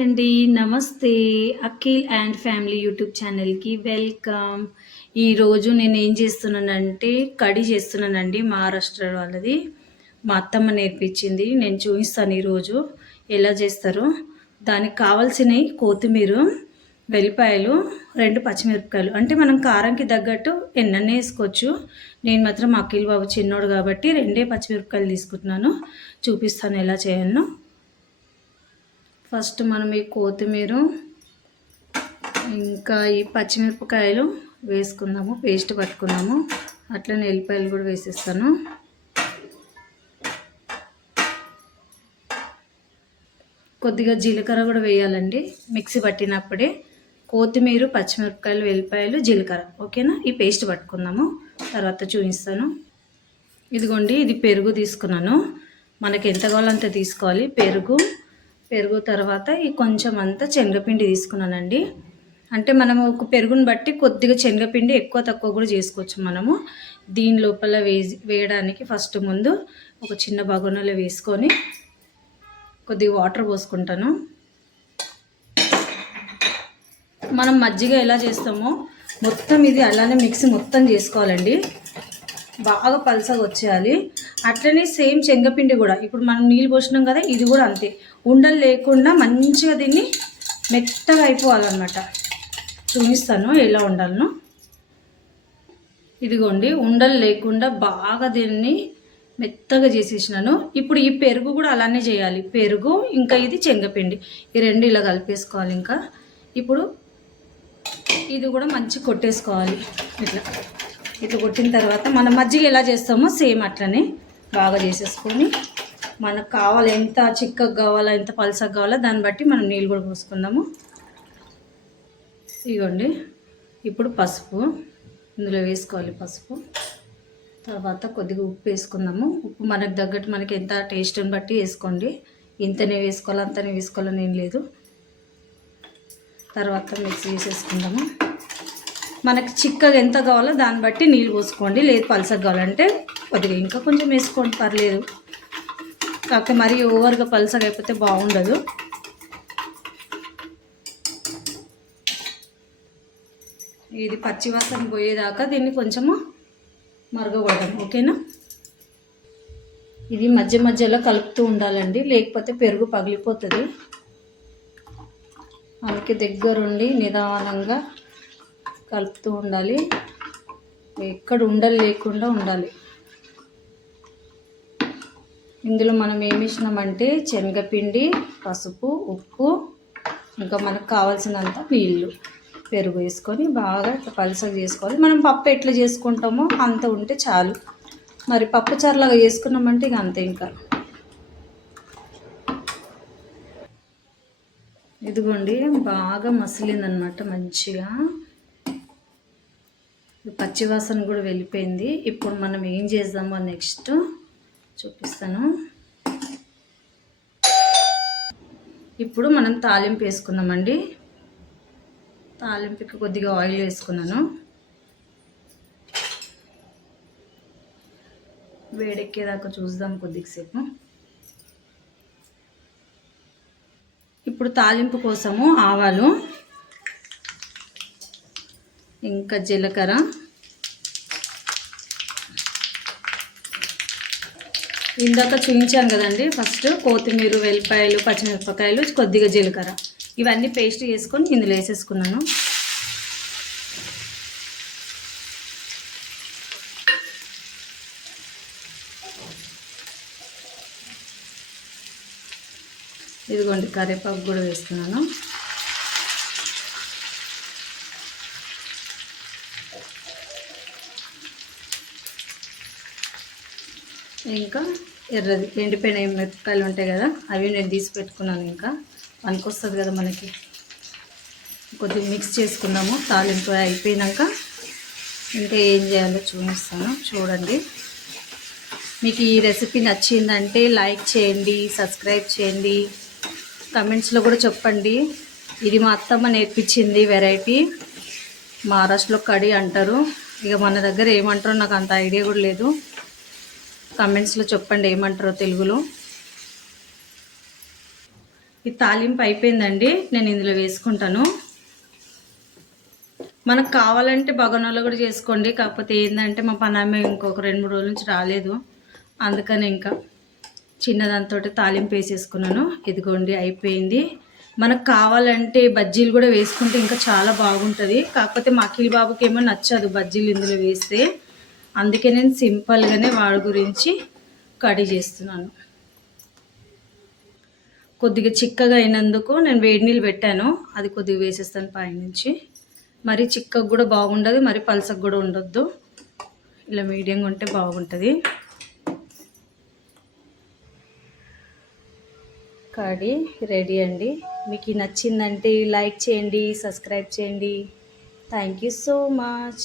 అండి నమస్తే. Akhil and family YouTube ఛానల్కి వెల్కమ్. ఈరోజు నేను ఏం చేస్తున్నానంటే కడి చేస్తున్నానండి. మహారాష్ట్ర వాళ్ళది మా అత్తమ్మ నేర్పించింది. నేను చూపిస్తాను ఈరోజు ఎలా చేస్తారో. దానికి కావాల్సినవి కొత్తిమీర, వెల్లిపాయలు, 2 పచ్చిమిరపకాయలు. అంటే మనం కారంకి తగ్గట్టు ఎన్నెన్న వేసుకోవచ్చు. నేను మాత్రం అఖిల్ బాబు చిన్నోడు కాబట్టి 2 పచ్చిమిరపకాయలు తీసుకుంటున్నాను. చూపిస్తాను ఎలా చేయాలనో. ఫస్ట్ మనం ఈ కొత్తిమీర ఇంకా ఈ పచ్చిమిరపకాయలు వేసుకుందాము, పేస్ట్ పట్టుకుందాము. అట్లనే ఎల్లిపాయలు కూడా వేసేస్తాను. కొద్దిగా జీలకర్ర కూడా వేయాలండి, మిక్సీ పట్టినప్పుడే. కొత్తిమీర, పచ్చిమిరపకాయలు, వెల్లిపాయలు, జీలకర్ర. ఓకేనా? ఈ పేస్ట్ పట్టుకుందాము, తర్వాత చూపిస్తాను. ఇదిగోండి, ఇది పెరుగు తీసుకున్నాను. మనకి ఎంత కావాలంత తీసుకోవాలి. పెరుగు తర్వాత ఈ కొంచెం అంతా శనగపిండి తీసుకున్నానండి. అంటే మనము ఒక పెరుగుని బట్టి కొద్దిగా శనగపిండి ఎక్కువ తక్కువ కూడా చేసుకోవచ్చు. మనము దీని లోపల వేయడానికి ఫస్ట్ ముందు ఒక చిన్న బగోనీలో వేసుకొని కొద్దిగా వాటర్ పోసుకుంటాను. మనం మజ్జిగ ఎలా చేస్తామో మొత్తం ఇది అలానే మిక్సీ మొత్తం చేసుకోవాలండి. బాగా పలసగా వచ్చేయాలి. అట్లనే సేమ్ శనగపిండి కూడా ఇప్పుడు మనం నీళ్ళు పోసినాం కదా, ఇది కూడా అంతే. ఉండలు లేకుండా మంచిగా దీన్ని మెత్తగా అయిపోవాలన్నమాట. చూపిస్తాను ఎలా ఉండాలనో. ఇదిగోండి, ఉండలు లేకుండా బాగా దీన్ని మెత్తగా చేసేసినాను. ఇప్పుడు ఈ పెరుగు కూడా అలానే చేయాలి. పెరుగు ఇంకా ఇది శనగపిండి, ఈ 2 ఇలా కలిపేసుకోవాలి. ఇంకా ఇప్పుడు ఇది కూడా మంచిగా కొట్టేసుకోవాలి. ఇట్లా కొట్టిన తర్వాత మనం మజ్జిగ ఎలా చేస్తామో సేమ్ అట్లనే బాగా చేసేసుకొని, మనకు కావాలి ఎంత చిక్కగా కావాలా ఎంత పలసగా కావాలా దాన్ని బట్టి మనం నీళ్ళు కూడా పోసుకుందాము. ఇదిగోండి, ఇప్పుడు పసుపు ఇందులో వేసుకోవాలి. పసుపు తర్వాత కొద్దిగా ఉప్పు వేసుకుందాము. ఉప్పు మనకు తగ్గట్టు మనకి ఎంత టేస్ట్ని బట్టి వేసుకోండి. ఇంతనే వేసుకోవాలి అంతనే వేసుకోవాలని ఏం లేదు. తర్వాత మిక్స్ చేసేసుకుందాము. మనకి చిక్కగా ఎంత కావాలో దాన్ని బట్టి నీళ్ళు పోసుకోండి. లేదు పలసగా కావాలంటే కొద్దిగా ఇంకా కొంచెం వేసుకోండి, పర్లేదు. కాకపోతే మరీ ఓవర్గా పలసగా అయిపోతే బాగుండదు. ఇది పచ్చివాసన పోయేదాకా దీన్ని కొంచెము మరగకూడదు. ఓకేనా? ఇది మధ్య మధ్యలో కలుపుతూ ఉండాలండి, లేకపోతే పెరుగు పగిలిపోతుంది. అందుకే దగ్గరుండి నిదానంగా కలుపుతూ ఉండాలి. ఎక్కడ ఉండలు లేకుండా ఉండాలి. ఇందులో మనం ఏమి వేసినామంటే శనగపిండి, పసుపు, ఉప్పు, ఇంకా మనకు కావాల్సినంత నీళ్ళు, పెరుగు వేసుకొని బాగా పలసగా చేసుకోవాలి. మనం పప్పు ఎట్లా చేసుకుంటామో అంత ఉంటే చాలు. మరి పప్పు చారులాగా చేసుకున్నామంటే ఇక అంతే. ఇంకా ఇదిగోండి, బాగా మసిలిందనమాట మంచిగా. పచ్చివాసన కూడా వెళ్ళిపోయింది. ఇప్పుడు మనం ఏం చేద్దామో నెక్స్ట్ చూపిస్తాను. ఇప్పుడు మనం తాలింపు వేసుకుందామండి. తాలింపుకి కొద్దిగా ఆయిల్ వేసుకున్నాను. వేడెక్కేదాకా చూద్దాం కొద్దిసేపు. ఇప్పుడు తాలింపు కోసము ఆవాలు, ఇంకా జీలకర్ర, ఇందాక చూపించాను కదండి. ఫస్ట్ కొత్తిమీర, వెల్లిపాయలు, పచ్చిమిరపకాయలు, కొద్దిగా జీలకర్ర, ఇవన్నీ పేస్ట్ చేసుకొని ఇందులో వేసేసుకున్నాను. ఇదిగోండి, కరివేపాకు కూడా వేస్తున్నాను. ఇంకా ఎర్రది ఎండిపోయిన మిరపకాయలు ఉంటాయి కదా, అవి నేను తీసి పెట్టుకున్నాను. ఇంకా పనికొస్తుంది కదా మనకి. కొద్దిగా మిక్స్ చేసుకుందాము. తాలింపు అయిపోయినాక ఇంకా ఏం చేయాలో చూపిస్తాను, చూడండి. మీకు ఈ రెసిపీ నచ్చిందంటే లైక్ చేయండి, సబ్స్క్రైబ్ చేయండి, కమెంట్స్లో కూడా చెప్పండి. ఇది మా అత్తమ్మ నేర్పించింది వెరైటీ. మహారాష్ట్రలో కడి అంటారు. ఇక మన దగ్గర ఏమంటారో నాకు అంత ఐడియా కూడా లేదు. కమెంట్స్లో చెప్పండి ఏమంటారో తెలుగులో. ఈ తాలింపు అయిపోయిందండి, నేను ఇందులో వేసుకుంటాను. మనకు కావాలంటే బగోనాలో కూడా చేసుకోండి, కాకపోతే ఏంటంటే మా పనామె ఇంకొక 2-3 రోజుల నుంచి రాలేదు, అందుకని ఇంకా చిన్నదాంతో తాలింపు వేసేసుకున్నాను. ఇదిగోండి అయిపోయింది. మనకు కావాలంటే బజ్జీలు కూడా వేసుకుంటే ఇంకా చాలా బాగుంటుంది, కాకపోతే మా అఖిల్ బాబుకి ఏమో నచ్చదు బజ్జీలు ఇందులో వేస్తే, అందుకే నేను సింపుల్గానే వాడి గురించి కర్రీ చేస్తున్నాను. కొద్దిగా చిక్కగా అయినందుకు నేను వేడి నీళ్ళు పెట్టాను, అది కొద్దిగా వేసేస్తాను పైనుంచి. మరి చిక్కగా కూడా బాగుండదు, మరి పలసగా కూడా ఉండొద్దు, ఇలా మీడియంగా ఉంటే బాగుంటుంది. కర్రీ రెడీ అండి. మీకు నచ్చిందంటే లైక్ చేయండి, సబ్స్క్రైబ్ చేయండి. Thank you so much.